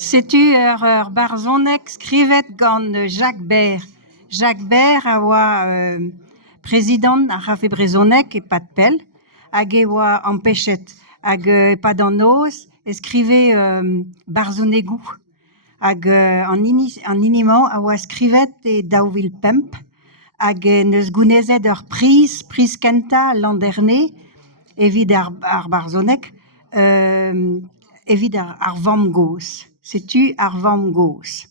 Sais-tu, Barzonek skrivet gant Jacques Bert. Jacques Bert a oa président a rafe Brezonek e pat pell, hag e oa empechet, hag e pad an noz, e skrive Barzonegou. Hag an iniman a oa skrivet e daouvil pemp, hag neus gounezet ur priz kenta landerne, evit ar Barzonek, evit ar vamm gozh. Sais-tu ar vamm gozh.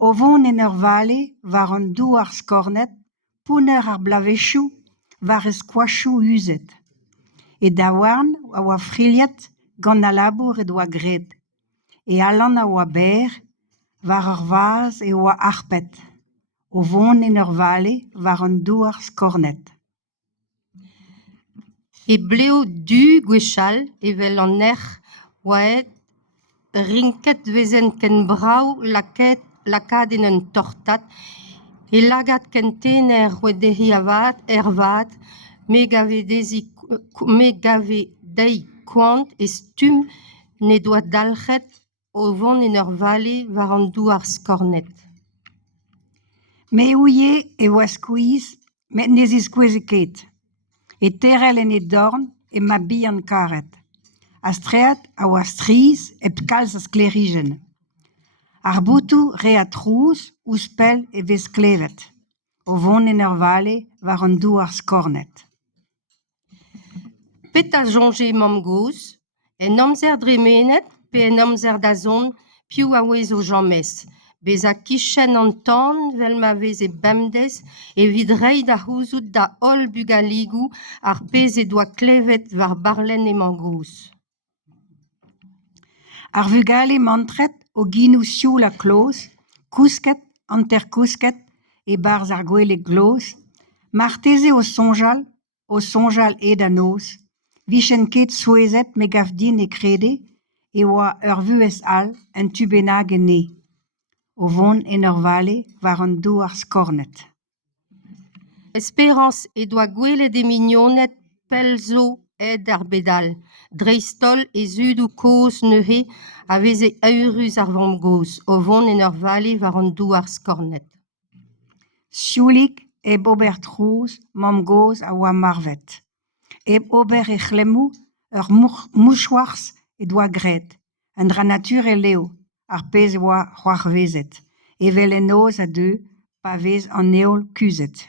O vont en ur vale war an douar skornet, pouner ar blavechou war e squashou uzet. E daouarn a oa friliet gant a labour e doa gred. E alan a oa ber war ar vaz e oa arpet. O vont en ur vale war an douar skornet. E bleo du gwechal evel an erc'h oaet rinket vezen ken brau lakad en un tortat e lagat ken tener wederi avat ervat me gave dei kwant e stum ne doa dalchet o vont en ur vale war an douar skornet. Me ouie e oa skouiz, met nez e skoueze ket. E terel en e dorn e ma bi an karet. Astreat a oa striz e pkalz a sklerigen. Ar boutou re a trouz ouspel e vez klevet. O vont en ur vale war an douar skornet. Pet a jonge mam goz, en amzer dremenet pe en amzer da zon piou a wez o jammez. Bez a kichen an tan vel ma vez e bemdez evit reiñ da c'houzout da hol bugaligou ar pez e doa klevet war barlen e man goz. Ar vugale mantret o ginou sioul a kloz, kousket, anterkousket e barz ar gwele gloz, marteze o sonjal ed a noz, vichen ket souezet me gav din e krede, e oa ur vuez al en tubenag en ne. O vont en ur vale war an douar skornet. Espérance e doa gwelet e mignonnet pel zo ed ar bedal. Dreistol e zudou koz neuze a vez e aurus ar vamm goz. O vont en ur vale war an douar skornet. Sioulik eb ober trouz, mam goz a oa marvet. Eb ober e c'hlemou, ur mouchoars e doa gret. Un dra natur e leo, ar pez oa c'hoarvezet. Evel en noz a deux, pa vez an eol kuzet.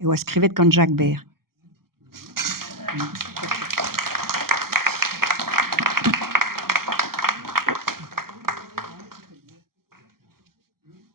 E oa skrivet gant Jacques Bert.